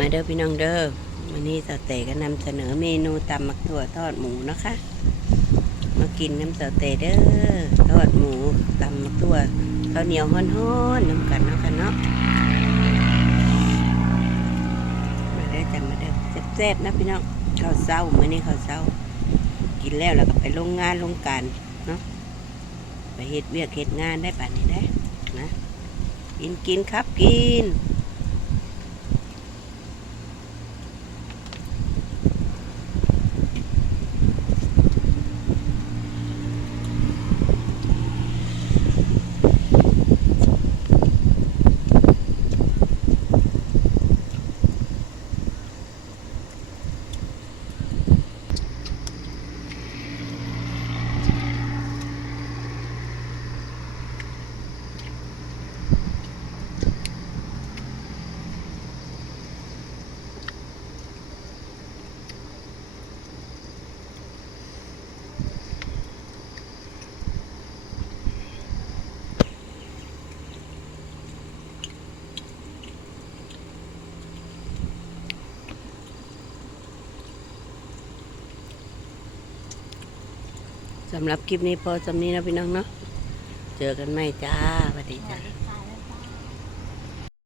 มาเด้อพี่น้องเด้อวันนี้สาเตก็นำเสนอเมนูตำมักถั่วทอดหมูนะคะ มากินน้ำสาเตเด้อทอดหมูตำมักถั่วข้าวเหนียวฮ้อนๆน้ำกันเนาะกันเนาะมาเด้อจ้ะมาเด้อแซ่บๆนะพี่น้องข้าวเช้ามื้อนี้ข้าวเช้า กินแล้วแล้วก็ไปโรงงานโรงการเนาะไปเฮ็ดเวียกเฮ็ดงานได้ป่านนี้ได้นะกินกินครับกิน สำหรับคลิปนี้พอสำนี้นะพี่น้องเนาะ เจอกันใหม่จ้าสวัสดีจ้า